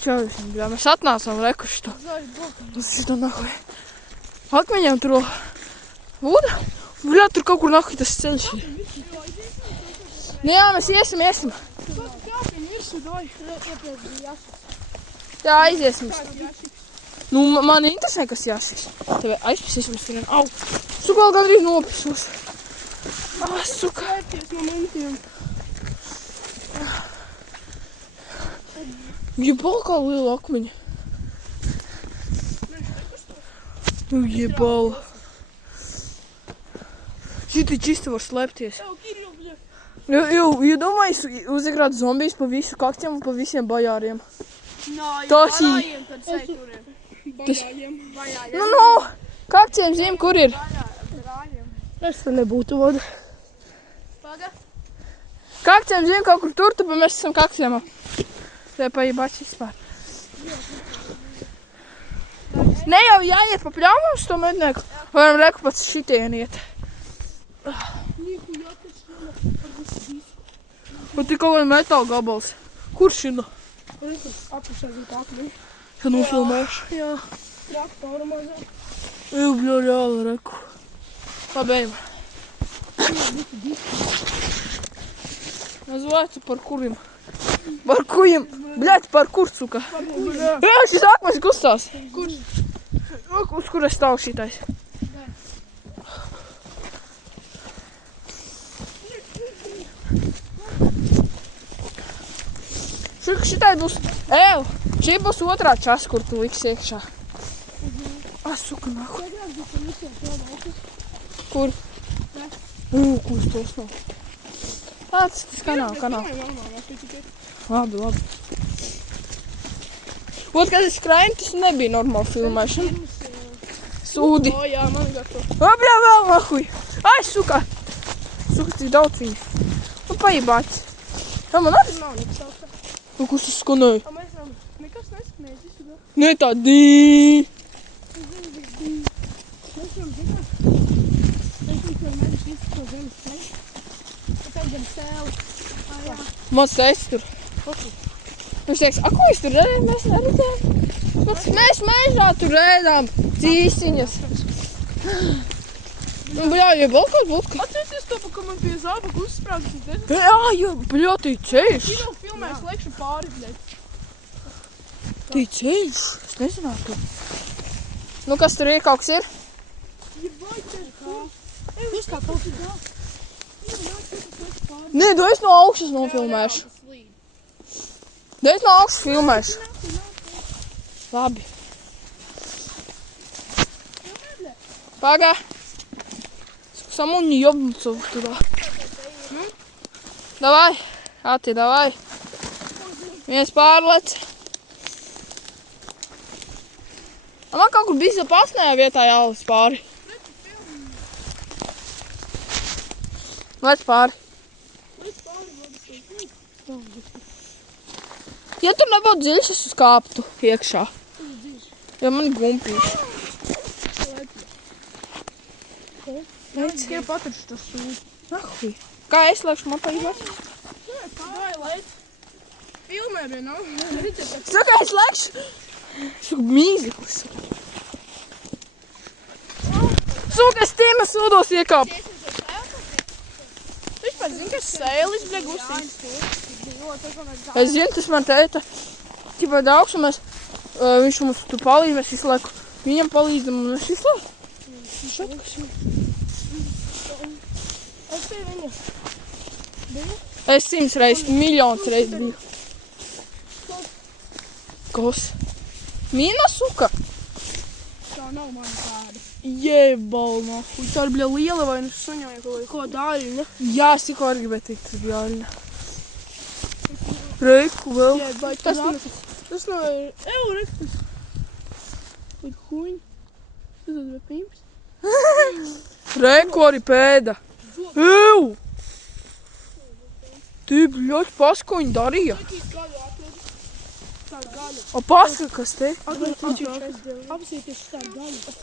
Čau, bļā, mēs atnācām rekuši to. Uz šito nahuj. Akmeņiem tur Vuda? Bļā, tur kaut kur nahuj tas ceļš ir. Nu jā, mēs iesim. Jā, aiziesim. Nu, man interesē, kas jāsīs. Tev aizpisīsim uz turien. Au! Suka vēl gandrīz nopisos. Suka. Jebal kā liela akmeņa. Jebal. Šitī čisti var slēpties. Ja domājies uzigrāt zombijus pa visu kakķiem un pa visiem bajāriem. Tas ir. Nu, kakķiem zin, kur ir. Es te nebūtu voda. Kakķiem zin, kaut kur tur, tāpēc mēs esam kakķiem. Te pajibači vispār. Ne jau jāiet pa pļaumam uz to mednieku. Varam reku pats šitien iet. Un tik kaut kāda metāla gabals. Kur šina? Ja nofilmēšu. Jā. Bļo, reāli reku. Labi, ejam. Называется паркурим. Паркуем. Блядь, паркур, сука. Šis akmens kustās. Kurš? Uz kur es stāvu šitais. Šitai būs, šī būs otrā časa, kur tu liks iekšā. Suka, nahu. Kur? Kurš tos nav? Tas kanāl. Labi. Ot, kad es skrēju, tas nebija normāla filmēšana. Sūdi. Jā, man gatavo. Bļā, vēl nahuj. Suka. Suka, cik daudz viņa. Un paibāts. Jā, man arī? Nav nekas augstā. Kurš tas skanēja? Mēs nekas neskanēja, visu gadu. Ne tā dī. Mans teicis tur. Viņš teiks, ko jūs tur redzējām? Mēs neredzējām. Mēs mežā tur redzām cīsiņas. Bļā, jebal kaut būtu. Atceries to, ka man pie zābaku uzsprāgtas. Jā, bļā, tī ceļš. Šī filmēs lekšu pāri, bļēt. Tī ceļš. Es nezināju to. Nu, kas tur ir? Kaut kas ir? Viss kā kaut kā. Nē, tu es no augšas nofilmēšu. Es no augšas filmēšu. Labi. Pagā. Саму не ёбнуться туда. Давай. Ati, давай. Viens pārlec. Man kaut kur bija pasnējā vietā jālas pāri. Lec pāri. Ja tur nebūtu dziļš, es uzkāptu iekšā. Ja man ir gumpīši. Lec. Ja paturš tas sūdi. Nahuj. Kā es lēkšu man paībāt? Vai, lec. Filmē bija, nav? Saka, es lēkšu. Suka, mīziklis. Suka, es tīma sūdos iekāpu. Vispār zini, ka sēlis, bļa, gusīs. Es zinu, tas man teita. Ķipa daudz, un viņš mums tu palīdz, mēs visu laiku viņam palīdzam, un mēs visu laiku. Es pie viņa. Bija? Es 100 reizes, miljonus reizes biju. Kas? Mīna suka? Tā nav man tāda. Jebal, nahuj. Tā ir, bļa, liela vai nu suņoja ko daļa. Jā, es tikko arī gribēju teikt, tas bija aļņa. Reiku vēl. Tas nav ir... Reiku. Ir huņi. Tas bija pīms. Reiku arī pēda. Ew! Ty, bļoķi, pas, ko viņi darīja? Tā gaļa. O, paska, kas te? Apsīties tā gaļa.